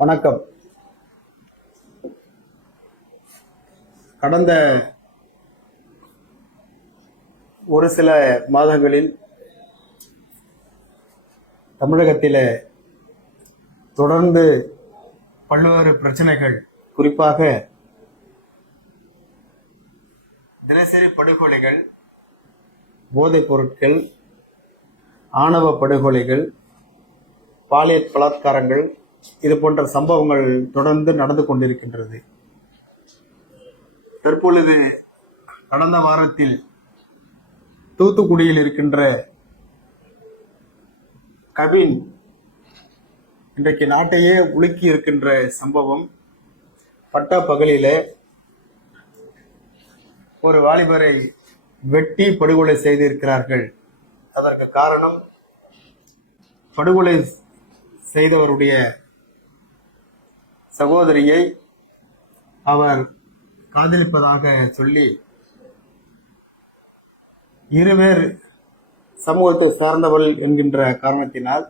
வணக்கம். கடந்த ஒரு சில மாதங்களில் தமிழகத்தில் தொடர்ந்து பல்வேறு பிரச்சனைகள், குறிப்பாக தினசரி படுகொலைகள், போதைப் பொருட்கள், ஆணவ படுகொலைகள், பாலியல் பலாத்காரங்கள், இது போன்ற சம்பவங்கள் தொடர்ந்து நடந்து கொண்டிருக்கின்றது. தற்பொழுது கடந்த வாரத்தில் தூத்துக்குடியில் இருக்கின்ற கவின் இன்றைக்கு நாட்டையே உலுக்கி இருக்கின்ற சம்பவம். பட்டா பகலில ஒரு வாலிபரை வெட்டி படுகொலை செய்திருக்கிறார்கள். அதற்கு காரணம், படுகொலை செய்தவருடைய சகோதரியை அவர் காதலிப்பதாக சொல்லி இருவேர் சமூகத்தை சார்ந்தவள் என்கின்ற காரணத்தினால்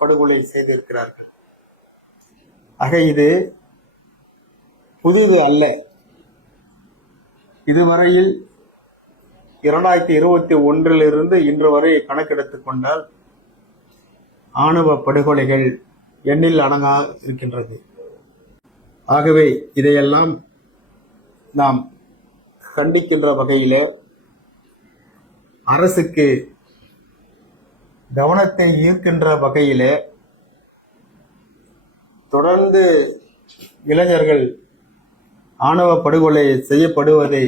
படுகொலை செய்திருக்கிறார்கள். ஆக இது புதிது அல்ல. இதுவரையில் 2021 இன்று வரை கணக்கெடுத்துக் கொண்டால் ஆணவ படுகொலைகள் எண்ணில் அடங்கா இருக்கின்றது. ஆகவே இதையெல்லாம் நாம் கண்டிக்கின்ற வகையிலே அரசுக்கு கவனத்தை ஈர்க்கின்ற வகையிலே தொடர்ந்து இளைஞர்கள் ஆணவ படுகொலை செய்யப்படுவதை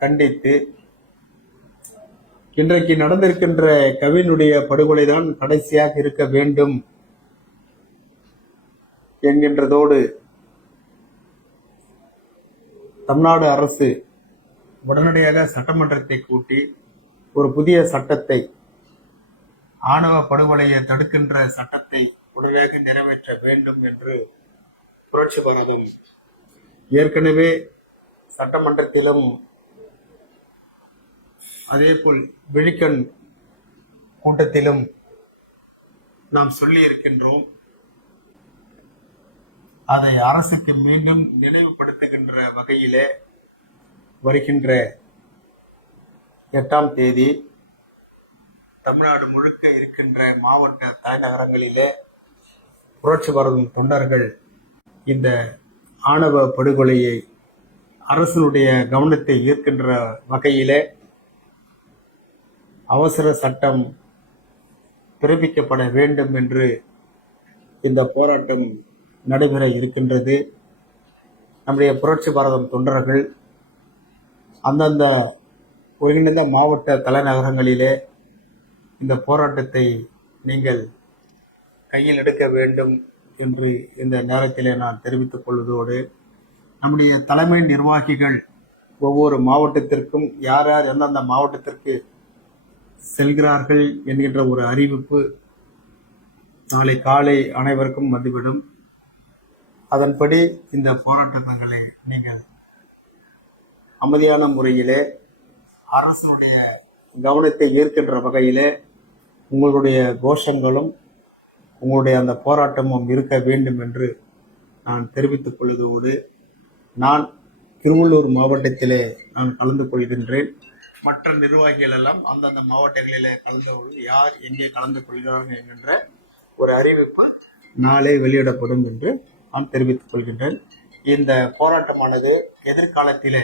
கண்டித்து, இன்றைக்கு நடந்திருக்கின்ற கவினுடைய படுகொலைதான் கடைசியாக இருக்க வேண்டும் என்கின்றதோடு தமிழ்நாடு அரசு உடனடியாக சட்டமன்றத்தை கூட்டி ஒரு புதிய சட்டத்தை, ஆணவ படுகொலையை தடுக்கின்ற சட்டத்தை உடனடியாக நிறைவேற்ற வேண்டும் என்று புரட்சி பாரதம் ஏற்கனவே சட்டமன்றத்திலும் அதேபோல் விழிக்கண் கூட்டத்திலும் நாம் சொல்லி இருக்கின்றோம். அதை அரசுக்கு மீண்டும் நினைவுபடுத்துகின்ற வகையிலே வருகின்ற 8ஆம் தேதி தமிழ்நாடு முழுக்க இருக்கின்ற மாவட்ட தலைநகரங்களிலே புரட்சி பாரதம் தொண்டர்கள் இந்த ஆணவ படுகொலையை அரசினுடைய கவனத்தை ஈர்க்கின்ற வகையிலே அவசர சட்டம் பிறப்பிக்கப்பட வேண்டும் என்று இந்த போராட்டம் நடைபெற இருக்கின்றது. நம்முடைய புரட்சி பாரதம் தொண்டர்கள் அந்தந்த ஒருங்கிணைந்த மாவட்ட தலைநகரங்களிலே இந்த போராட்டத்தை நீங்கள் கையில் எடுக்க வேண்டும் என்று இந்த நேரத்திலே நான் தெரிவித்துக் கொள்வதோடு, நம்முடைய தலைமை நிர்வாகிகள் ஒவ்வொரு மாவட்டத்திற்கும் யார் யார் எந்தெந்த மாவட்டத்திற்கு செல்கிறார்கள் என்கின்ற ஒரு அறிவிப்பு நாளை காலை அனைவருக்கும் வந்துவிடும். அதன்படி இந்த போராட்டங்களை நீங்கள் அமைதியான முறையிலே அரசுடைய கவனத்தை ஈர்க்கின்ற வகையிலே உங்களுடைய கோஷங்களும் உங்களுடைய அந்த போராட்டமும் இருக்க வேண்டும் என்று நான் தெரிவித்துக் கொள்வதோடு, நான் திருவள்ளூர் மாவட்டத்திலே நான் கலந்து கொள்கின்றேன். மற்ற நிர்வாகிகள் எல்லாம் அந்தந்த மாவட்டங்களிலே கலந்து கொள்ள யார் எங்கே கலந்து கொள்கிறார்கள் என்கின்ற ஒரு அறிவிப்பு நாளை வெளியிடப்படும் என்று நான் தெரிவித்துக் கொள்கின்றேன். இந்த போராட்டமானது எதிர்காலத்திலே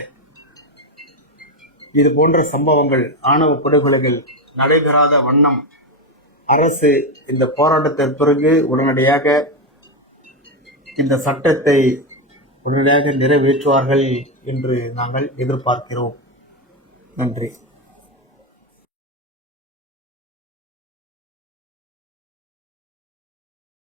இது போன்ற சம்பவங்கள், ஆணவ படுகொலைகள் நடைபெறாத வண்ணம் அரசு இந்த போராட்டத்திற்கு பிறகு உடனடியாக இந்த சட்டத்தை உடனடியாக நிறைவேற்றுவார்கள் என்று நாங்கள் எதிர்பார்க்கிறோம். நன்றி.